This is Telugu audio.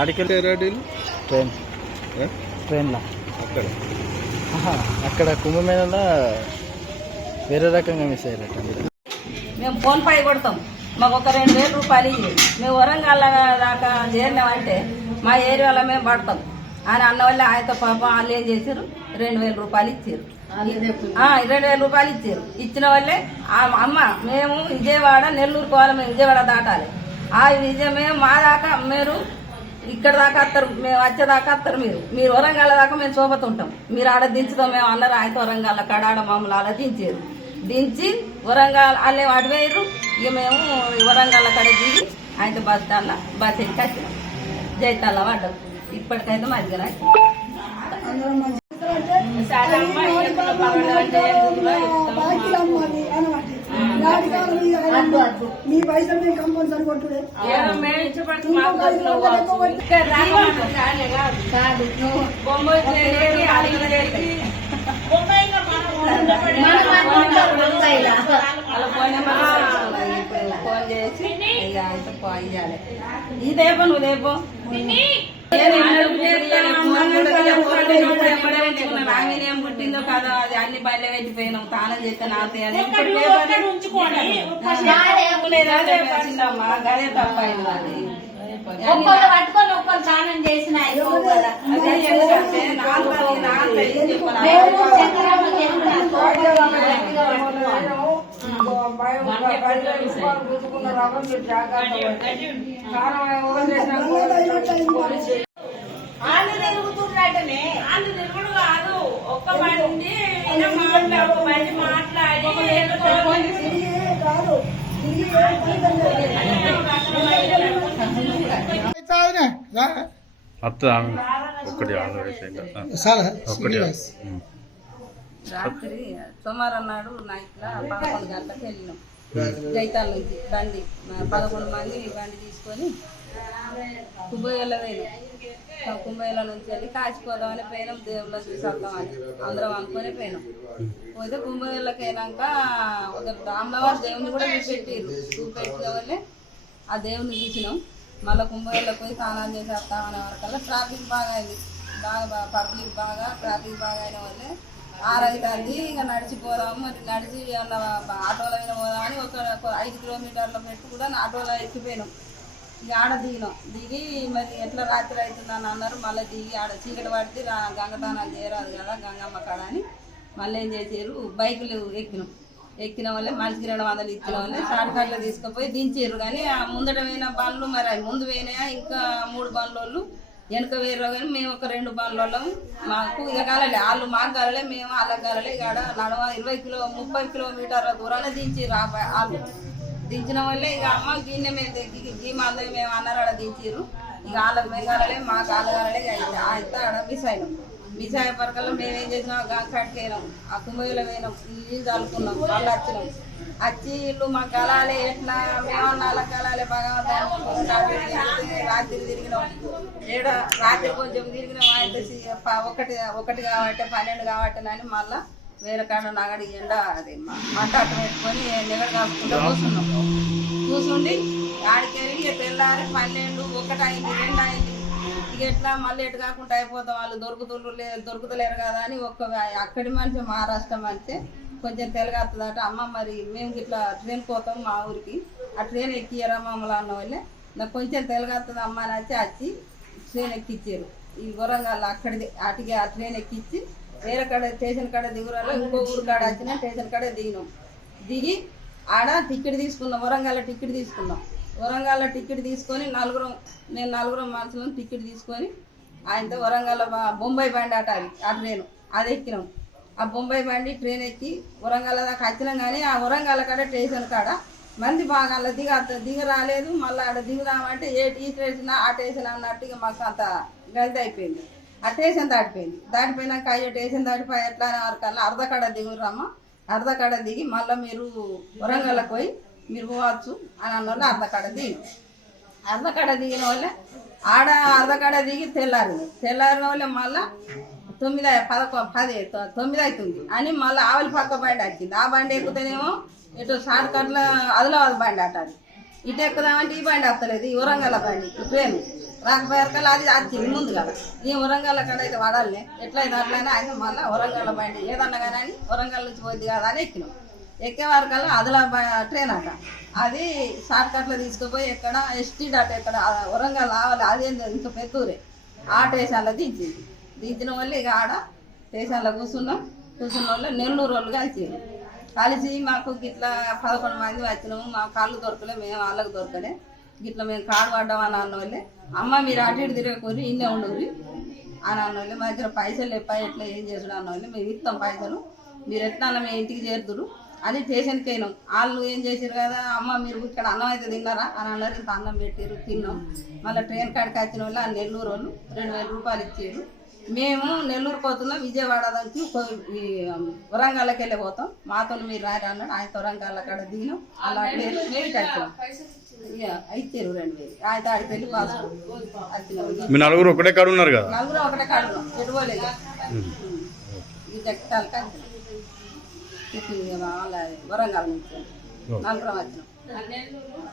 ఆడికెళ్ళి ట్రైన్లో అక్కడ కుంభమేళలో వేరే రకంగా మిస్ అయ్యారట. మేము ఫోన్ పై కొడతాం, మాకు ఒక 2000 రూపాయలు ఇవ్వి, మేము వరంగల్ దాకా చేరినామంటే మా ఏరియాలో మేము పడతాం అని అన్న వల్ల ఆయనతో పాపం వాళ్ళు ఏం చేశారు, 2000 రూపాయలు ఇచ్చారు. 2000 రూపాయలు ఇచ్చారు. ఇచ్చిన వాళ్ళే అమ్మ మేము విజయవాడ నెల్లూరు కోవాలి, మేము విజయవాడ దాటాలి. ఆ మేము మా దాకా మీరు ఇక్కడ దాకా వస్తారు, మేము వచ్చేదాకా వస్తారు. మీరు వరంగల్ దాకా మేము చూపుతుంటాం, మీరు ఆడ దించుతాం మేము అన్నారు. ఆయన వరంగల్ కాడ ఆడ మమ్మల్ని అలా దించారు. దించి వరంగల్ వాళ్ళే అటు వేయరు. ఇక మేము వరంగల్ కాడ దిగి ఆయన బస్ స్టాండ్లో బస్ ఎక్కి వచ్చినాం. జైతాల్లో పడ్డాం. ఇప్పటికైతే మంచిగా మీ పైసలు మేము కంపల్సరీ కొట్టుడే ఫోన్ చేసి ఇక అయితే పోయాలి. ఇదేపో నువ్వు లేపో ఏం పుట్టిందో కదా, అది అన్ని బయట పెట్టిపోయినాం. తానం చేస్తే నాతే చిన్నమ్మా గదే తప్ప అయింది. పట్టుకొని ఒక్కరు స్నానం చేసిన తిరుగుతుంటే వాళ్ళు తిరుగుడు కాదు, ఒక్క బండి మాట్లాడి రాత్రి సోమవారం నాడు నైట్లో 11 గంటలకు వెళ్ళినాం. జైతాల నుంచి బండి 11 మంది బండి తీసుకొని కుంభయ్యలో పోయినాం. కుంభయ్యల నుంచి వెళ్ళి కాచిపోదామని పోయినాం. దేవుళ్ళ చూసి వద్దామని అందరం అనుకుని పోయినాం. పోతే కుంభయ్యలోకి అయినాక రామలవారి దేవుని కూడా చూపెట్టిన వాళ్ళే ఆ దేవుని చూసినాం. మళ్ళీ కుంభయ్యలోకి పోయి స్నానం చేసి వస్తామనే వరకల్లా ట్రాఫిక్ బాగా అయింది. పబ్లిక్ ట్రాఫిక్ బాగా అయిన వాళ్ళే 6 అవుతుంది. ఇక నడిచిపోదాము, మరి నడిచి ఆటోలో అయినా పోదామని ఒక 5 కిలోమీటర్ల పెట్టి కూడా ఆటోలో ఎక్కిపోయినాం. ఇక ఆడ దిగి మరి ఎట్లా రాత్రి అవుతుందని అన్నారు. మళ్ళీ దిగి ఆడ చీకటి పడితే గంగతానాలు చేయరాదు కదా గంగమ్మ కాడ అని మళ్ళీ ఏం చేసారు, బైకులు ఎక్కిన వాళ్ళే మనిషికి 200 ఇచ్చిన వాళ్ళే షార్ట్ కట్లో తీసుకుపోయి దించారు. కానీ ఆ ముందట పోయిన బండ్లు మరి ముందు పోయినాయా ఇంకా 3 బండ్లు వెనక వేరు. కానీ మేము ఒక 2 బండ్ల మాకు ఇక కాలలే, వాళ్ళు మాకు కాలలే, మేము వాళ్ళకి కాలలే. ఇక నడవ 30 కిలోమీటర్ల దూరాన్ని దించారు. వాళ్ళు దించిన వాళ్ళే ఇక అమ్మ గిన్నె మేము గీమ అందరూ మేము అన్నారు ఆడ దించారు. ఇక వాళ్ళకి మేము కాలలే, మాకు వాళ్ళు కాలలే. అయితే ఆడ మిస్ అయినాం. మిస్ అయ్యే పరకల్లో మేమేం చేసినాం, కాడికి పోయినాం. ఆ కుంభయ్యలో పోయినాం, నీళ్ళు చల్లుకున్నాం. వాళ్ళు వచ్చినాం. వచ్చి ఇల్లు మాకు కలాలి, ఎట్లా మేమన్నా అలా కలాలి భగవంతుని రాత్రి తిరిగినాం. రాత్రి కొంచెం తిరిగినాం. అయితే ఒకటి కాబట్టి 12 కాబట్టి అని మళ్ళా వేరే కాడ నగడి ఎండ అది మంటాట పెట్టుకొని నిగడ కాపుకుంటూ కూర్చుండి ఆడికి వెళ్ళి తెల్లారి 12, 1 అయింది, 2 అయింది. ఇక ఎట్లా మళ్ళీ ఎటు కాకుండా అయిపోతాం, వాళ్ళు దొరుకుతలేరు కదా అని అక్కడి మనిషి మహారాష్ట్ర మనిషి కొంచెం తెలుగుతుందట. అమ్మ మరి మేము ఇట్లా ట్రైన్ పోతాం మా ఊరికి, ఆ ట్రైన్ ఎక్కియరా మమ్మల్ని అన్న వాళ్ళే నాకు కొంచెం తెలుగుతుంది అమ్మ అని వచ్చి ట్రైన్ ఎక్కిచ్చారు. ఈ వరంగల్ అక్కడిది అటుకి ఆ ట్రైన్ ఎక్కిచ్చి వేరే కాడ స్టేషన్ కాడ దిగురాలో ఇంకో ఊరు కాడ వచ్చిన స్టేషన్ కాడ దిగినాం. దిగి ఆడ టికెట్ తీసుకున్నాం, వరంగల్ టికెట్ తీసుకున్నాం. వరంగల్ టికెట్ తీసుకొని నేను 4 మనుషులను టికెట్ తీసుకొని ఆయనతో వరంగల్ బొంబాయి బండి ఆ ట్రైన్ అది ఎక్కినాం. ఆ బొంబాయి బండి ట్రైన్ ఎక్కి వరంగల్ దాకా వచ్చినాం. కానీ ఆ వరంగల్ కాడ స్టేషన్ కాడ మంది బాగా అలా దిగ రాలేదు. మళ్ళీ ఆడ దిగుదామంటే ఈ స్టేషన్ ఆ స్టేషన్ అన్నట్టుగా మాకు అంత గల్ది అయిపోయింది. ఆ స్టేషన్ దాటిపోయినాక అయ్యో స్టేషన్ దాటిపోయి ఎట్లా అనే వరకల్లా అర్ధకాడ దిగురమ్మ, అర్ధకాడ దిగి మళ్ళీ మీరు వరంగల్కి పోయి మీరు పోవచ్చు అని అన్న వాళ్ళు అర్ధకాడ దిగిన వాళ్ళే ఆడ అర్ధకాడ దిగి తెల్లారిన వాళ్ళే మళ్ళీ 9 అవుతుంది అని మళ్ళీ ఆవలి పక్క బండి వచ్చింది. ఆ బండి ఎక్కుతేనేమో ఇటు షార్ట్ కట్లో ఆదిలాబాద్ బండి అట్ట, ఇటు ఎక్కుదామంటే ఈ బండి వస్తలేదు, ఈ వరంగల్ బండి ట్రైన్ రాకపోయారు అది వచ్చింది ముందు కదా ఈ వరంగల్ కాడ అయితే వాడాలి ఎట్లయితే అట్లయినా ఆయన మళ్ళీ వరంగల్ బండి ఏదన్నా కానీ అని వరంగల్ నుంచి పోద్ది కదా అని ఎక్కినాం ఎక్కేవారికల్లా ఆదిలాబాద్ ట్రైన్ అట అది షార్ట్ కట్లో తీసుకుపోయి ఎక్కడ ఎస్టీ డాట్ ఎక్కడ వరంగల్ రావాలి అదేంది ఇంకా పెద్దూరే ఆ స్టేషన్లో దించిన వాళ్ళు ఇక ఆడ స్టేషన్లో కూర్చున్న వాళ్ళు నెల్లూరు వాళ్ళు కలిసి మాకు గిట్లా 11 మంది వచ్చినాము మా కాళ్ళు దొరకలే మేము వాళ్ళకి దొరకలే గిట్లా మేము కాడు పడ్డామని అన్న వాళ్ళే అమ్మ మీరు అటు ఇటు తిరగకూరి ఇన్నే ఉండరు అని అన్న వాళ్ళే మా దగ్గర పైసలు ఎప్ప ఎట్లా ఏం చేసుడు అన్న వాళ్ళు మేము ఇస్తాం పైసలు మీరు ఎట్లా మేము ఇంటికి చేరుతురు అని స్టేషన్కి అయినాం వాళ్ళు ఏం చేసారు కదా అమ్మ మీరు ఇక్కడ అన్నం అయితే తిన్నారా అని అన్నారు ఇంత అన్నం పెట్టారు తిన్నాం మళ్ళీ ట్రైన్ కాడికి వచ్చిన వాళ్ళు ఆ నెల్లూరు వాళ్ళు 2000 రూపాయలు ఇచ్చారు మేము నెల్లూరు పోతున్నాం విజయవాడ నుంచి వరంగల్కి వెళ్ళి పోతాం మాతో మీరు రారు అన్నాడు ఆయన వరంగల్ కాడ దిగినాం అలా మేము కట్టాం ఇచ్చారు 2000 ఆయన ఆడికి వెళ్ళి పాస్ నలుగురు ఒకటే కాడు ఉన్నారు కదా నలుగురు ఒకటే కాడు ఉన్నాం పెట్టుకోలేదు ఈ జగతాలు కలిసి వరంగల్ నుంచి నలుగురం వచ్చినాం